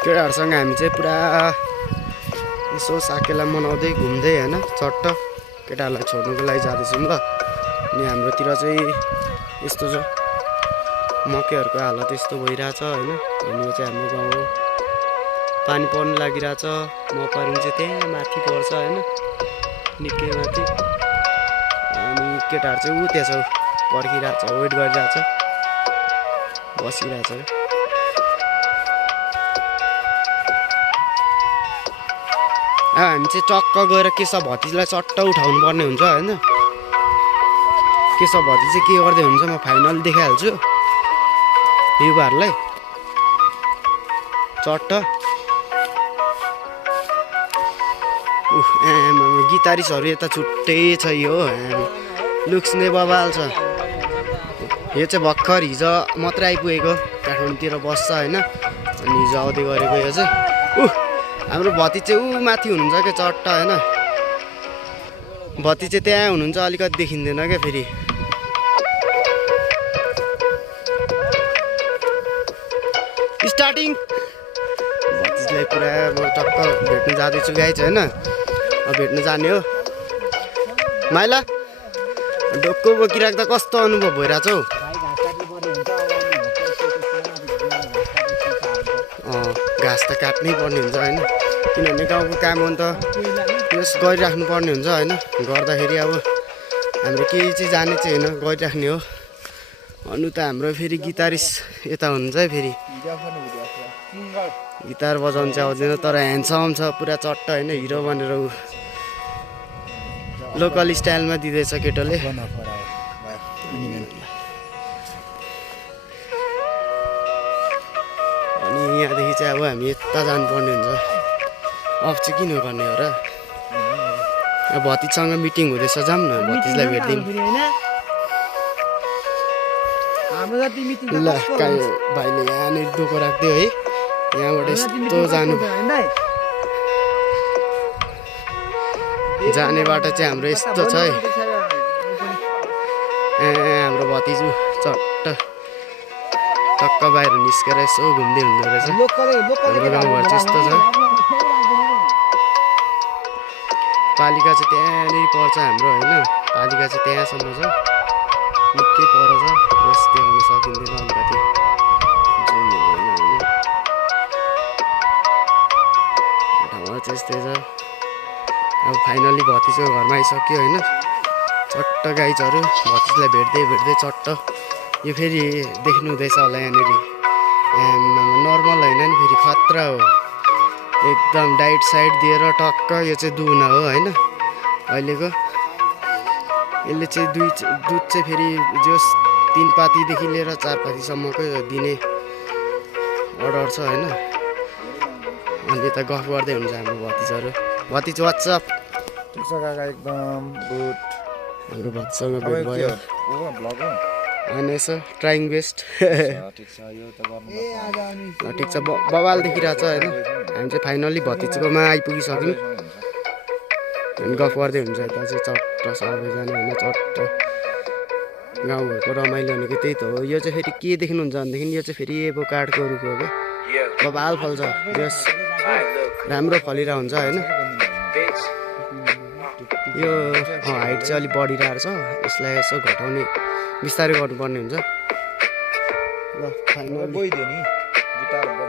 केटाहरूसँग हामी चाहिँ पुरा यसो साकेला मनाउँदै घुम्दै होइन चट्ट केटाहरूलाई छोड्नुको लागि जाँदैछौँ ल। अनि हाम्रोतिर चाहिँ यस्तो छ, मकैहरूको हालत यस्तो भइरहेछ होइन। अनि यो चाहिँ हाम्रो गाउँ हो, पानी पर्नु लागिरहेछ। मकैहरू चाहिँ त्यहाँ माथि पर्छ होइन, निकै माथि। अनि केटाहरू चाहिँ ऊ त्यहाँ छ, पर्खिरहेछ, वेट गरिरहेछ, बसिरहेछ। हामी चाहिँ टक्क गएर केशव भतिजलाई चट्ट उठाउनु पर्ने हुन्छ होइन। केशव भतिज चाहिँ के गर्दै हुन्छ म फाइनल देखाइहाल्छु युवाहरूलाई चट्ट। गिटारिसहरू यता छुट्टै छ यो, लुक्स नै बबाल छ। यो चाहिँ भर्खर हिजो मात्रै आइपुगेको, काठमाडौँतिर बस्छ होइन। अनि हिजो आउँदै गरेको यो चाहिँ हाम्रो भतिज चाहिँ ऊ माथि हुनुहुन्छ क्या चट्ट होइन। भतिज चाहिँ त्यहाँ हुनुहुन्छ, अलिकति देखिँदैन क्या फेरि। स्टार्टिङ भतिजलाई पुरा म टक्क भेट्नु जाँदैछु गाइज होइन। अब भेट्नु जाने हो। माइला ढोक्को बोकिराख्दा कस्तो अनुभव भइरहेछ हौ। घाँस त काट्नै पर्ने हुन्छ होइन, किनभने गाउँको काम हो नि त, यस गरिराख्नु पर्ने हुन्छ होइन। गर्दाखेरि अब हाम्रो केही चाहिँ जाने चाहिँ होइन, गरिराख्ने हो। अनु त हाम्रो फेरि गिटारिस यता हुन्छ है, फेरि गिटार बजाउनु चाहिँ आउँदैन, तर ह्यान्डसम छ पुरा चट्ट होइन। हिरो बनेर ऊ लोकल स्टाइलमा दिँदैछ केटोले। अनि यहाँदेखि चाहिँ अब हामी यता जानुपर्ने हुन्छ। अफ चाहिँ किन गर्ने हो र, अब भतिजसँग मिटिङ हुँदैछ, जाऊँ न भतिजलाई भेट्दिउँ ल। भाइले यहाँनिर डोको राखिदियो है, यहाँबाट यस्तो जाने बाटो चाहिँ हाम्रो यस्तो छ है। हाम्रो भतिज चट्ट टक्क बाहिर निस्केर यसो घुम्दै हुँदो रहेछ। हाम्रो गाउँघर चाहिँ यस्तो छ। पालिका चाहिँ त्यहाँनिर पर्छ हाम्रो होइन, पालिका चाहिँ त्यहाँसम्म छ, निकै पर छ। यस देखाउन सकिँदैन अलिकति जुन हुँदैन होइन। ठाउँमा चाहिँ यस्तै छ। अब फाइनली भतिजको घरमा आइसक्यो होइन। चट्ट गाइजहरू भतिजलाई भेट्दै भेट्दै चट्ट यो फेरि देख्नु हुँदैछ होला यहाँनिर। नर्मल होइन नि, फेरि खतरा हो एकदम, डाइट साइड दिएर टक्क। यो चाहिँ दुहुना हो होइन अहिलेको। यसले चाहिँ दुध चाहिँ फेरि जोस 3 पातीदेखि लिएर 4 पातीसम्मको दिने अर्डर छ होइन। अनि यता गफ गर्दै हुन्छ हाम्रो भतिजहरू। भतिज वाट्सअप एकदम गुड। हाम्रो भतिजसँग भेट भयो होइन, यसो ट्राइङ बेस्ट। ठिक छ, बवाल देखिरहेछ होइन। हामी चाहिँ फाइनली भतिजकोमा आइपुगिसक्यौँ। अनि गफ गर्दै हुन्छ यता चाहिँ चट्ट सबैजना होइन। चट्ट गाउँघरको रमाइलो भनेको त्यही त हो। यो चाहिँ फेरि के देख्नुहुन्छ भनेदेखि यो चाहिँ फेरि एभोकाडको रुख हो क्या, बवाल फल्छ। जस राम्रो फलिरहेको हुन्छ होइन। यो हाइट चाहिँ अलिक बढिरहेको छ, यसलाई यसो घटाउने बिस्तारै गर्नुपर्ने हुन्छ ल। फाइनल गइदियो नि।